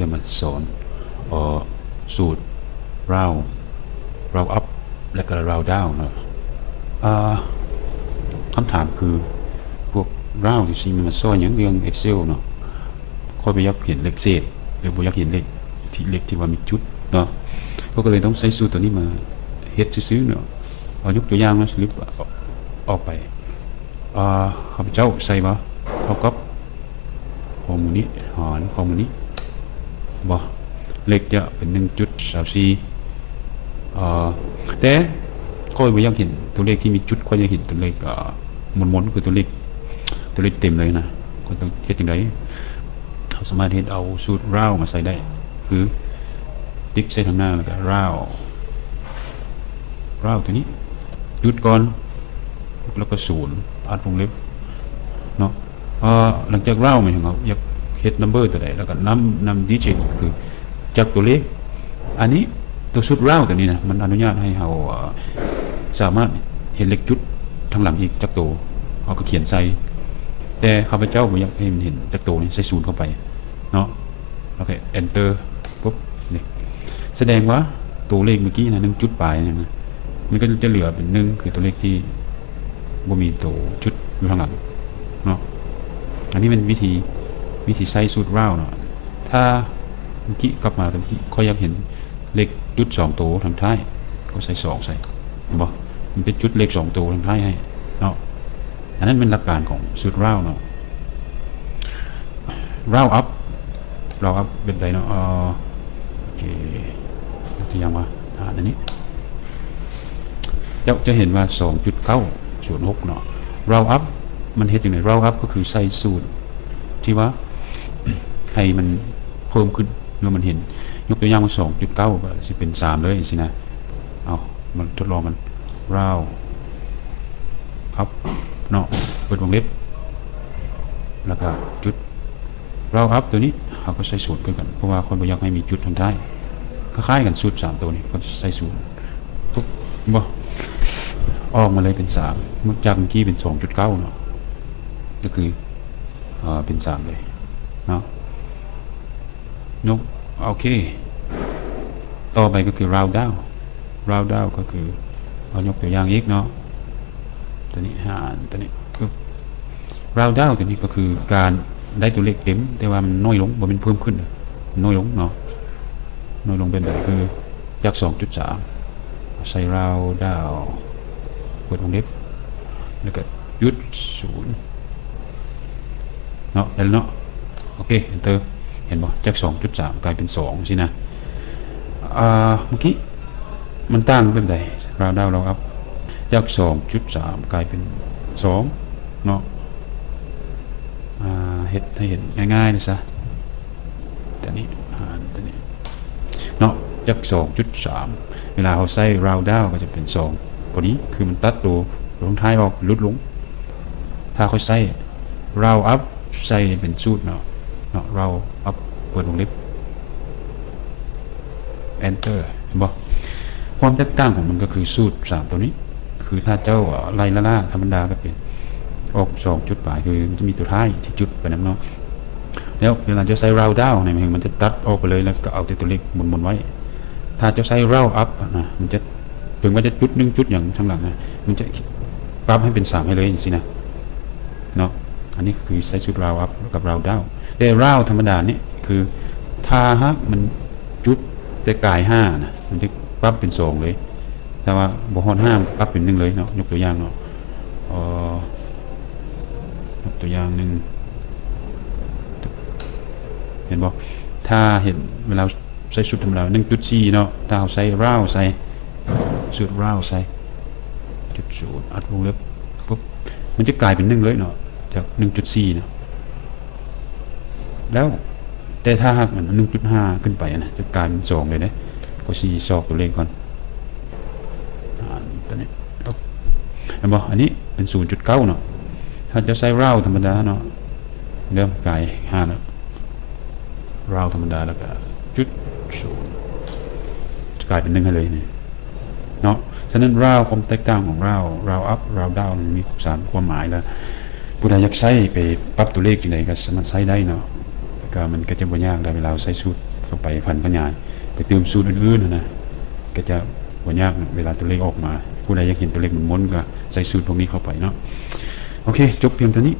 จะมาสอนสูตร round round up และก็ round down เนาะคำถามคือพวก round ที่ซีมันมาสอนอย่างเรื่อง Excel เนาะค่อยไปอยากเห็นเลขเศษหรือบ่อยากเห็นเลขที่ว่ามีจุดเนาะก็เลยต้องใช้สูตรตัวนี้มาเฮ็ดซื่อๆเนาะเอายกตัวอย่างมาสลิปออกไปข้าพเจ้าใส่บ่เท่ากับข้อมูลนี้หารข้อมูลนี้บ่เลขจะเป็น 1.24 แต่ค่อยบ่อยากเห็นตัวเลขที่มีจุดค่อยอยากเห็นตัวเลขมนๆคือตัวเลขเต็มเลยนะก็ต้องเฮ็ดจังได๋เราสามารถเฮ็ดเอาสูตร round มาใส่ได้คือติ๊กใส่ข้างหน้าแล้วก็ round ตัวนี้หยุดก่อนแล้วก็0อัดวงเล็บเนาะหลังจาก round มันครับอยากเฮ็ด number ตัวใดแล้วก็นำ digit คือจับตัวเลขอันนี้ตัวสูตร round ตัวนี้นะมันอนุญาตให้เราสามารถเห็นเลขจุดทางหลังอีกจักตัวเราก็เขียนใส่แต่ข้าพเจ้าบ่อยากให้มันเห็นจักตัวนี้ใส่0เข้าไปเนาะโอเค enter ปุ๊บนี่แสดงว่าตัวเลขเมื่อกี้นะ1จุดปลายเนี่ยนะมันก็จะเหลือเป็น1คือตัวเลขที่บ่มีตัวจุดอยู่ข้างหลังเนาะอันนี้เป็นวิธีใส่สูตร round เนาะถ้าเมื่อกี้กลับมาตรงที่ค่อยอยากเห็นเลขจุด2ตัวทางท้ายก็ใส่2ใส่เห็นบ่มันเป็นจุดเลข2ตัวทางท้ายให้เนาะอันนั้นเป็นหลักการของสูตร round เนาะ round up เป็นไรเนาะโอเคตัวอย่างว่าอันนี้จะเห็นว่า 2.906 เนาะ round up มันเฮ็ดยังไง round up ก็คือใส่สูตรที่ว่าให้มันเพิ่มขึ้นเมื่อมันเห็นยกตัวอย่างว่า 2.9 ก็สิเป็น3เลยสินะเอามันทดลองกัน round up เนาะเปิดวงเล็บแล้วก็จุด round up ตัวนี้เราก็ใส่สูตรกันเพราะว่าคนบ่อยากให้มีจุดทางท้ายคล้ายๆกันสูตร3ตัวนี้ก็ใส่สูตรปุ๊บบ่ออกมาเลยเป็น3เมื่อจากเมื่อกี้เป็น 2.9 เนาะก็คือเป็น3เลยเนาะนกโอเคต่อไปก็คือ round down ก็คือเอายกตัวอย่างอีกเนาะตัวนี้ตัวนี้ปุ๊บ round down ตัวนี้ก็คือการได้ตัวเลขเต็มแต่ว่ามันน้อยลงบ่เป็นเพิ่มขึ้นน้อยลงเนาะน้อยลงเป็นแบบคือจาก 2.3 ใส่ round down เปิดวงเล็บแล้วก็หยุด0เนาะได้แล้วเนาะโอเค enter เห็นบ่จาก 2.3 กลายเป็น2สินะเมื่อกี้มันตั้งเป็นได round down round up จาก 2.3 กลายเป็น2เนาะเฮ็ดให้เห็นง่ายๆเลยซะตัวนี้เนาะจาก 2.3 เวลาเขาใส่ round down ก็จะเป็น2ตัวนี้คือมันตัดตัวลงท้ายออกลดลงถ้าเขาใส่ round up ใส่เป็นสูตรเนาะ round up เปิดวงเล็บ enter เห็นบ่ความแตกต่างของมันก็คือสูตร3ตัวนี้คือถ้าเจ้าไล่ล่าธรรมดาก็เป็นออก2จุดปลายคือมันจะมีตัวท้ายที่จุดไปน้ำเนาะแล้วเวลาจะใส่ round down เนี่ยมันจะตัดออกไปเลยแล้วก็เอาแต่ตัวเลขหมุนๆไว้ถ้าจะใส่ round up นะมันจะถึงว่าจะจุด1จุดอย่างข้างหลังนะมันจะปรับให้เป็น3ให้เลยสินะเนาะอันนี้คือใส่ชุด round up กับ round down แต่ round ธรรมดานี่คือถ้าฮะมันจุดแต่กาย5นะมันจะปรับเป็น2เลยแต่ว่าบ่ฮอด5ปรับเป็น1เลยเนาะยกตัวอย่างเนาะยกตัวอย่าง1เห็นบ่ถ้าเห็นเวลาใส่ชุดธรรมดา 1.4 เนาะถ้าเอาใส่ round ใส่ชุด round ใส่จุด0อัดวงเล็บปุ๊บมันจะกลายเป็น1เลยเนาะจาก 1.4 เนาะแล้วแต่ถ้าหากมัน 1.5 ขึ้นไปนะจะกลายเป็น2เลยนะก็4ซอกตัวเลขก่อนตัวนี้เห็นบ่อันนี้เป็น 0.9 เนาะถ้าจะใส่ round ธรรมดาเนาะเริ่มกลาย5แล้ว round ธรรมดาแล้วก็จุด0จะกลายเป็น1ให้เลยนี่เนาะฉะนั้น round ความแตกต่างของ round up round down มี3ความหมายแล้วผู้ใดอยากใช้ไปปรับตัวเลขจังได๋ก็สามารถใช้ได้เนาะก็มันก็จะบ่ยากได้เวลาใช้สูตร เข้าไปพันขยายไปเติมสูตรอื่นๆนะก็จะบ่ยากเวลาตัวเลขออกมาผู้ใดอยากเห็นตัวเลขมันม้วนก็ใส่สูตรพวกนี้เข้าไปเนาะโอเคจบเพียงเท่านี้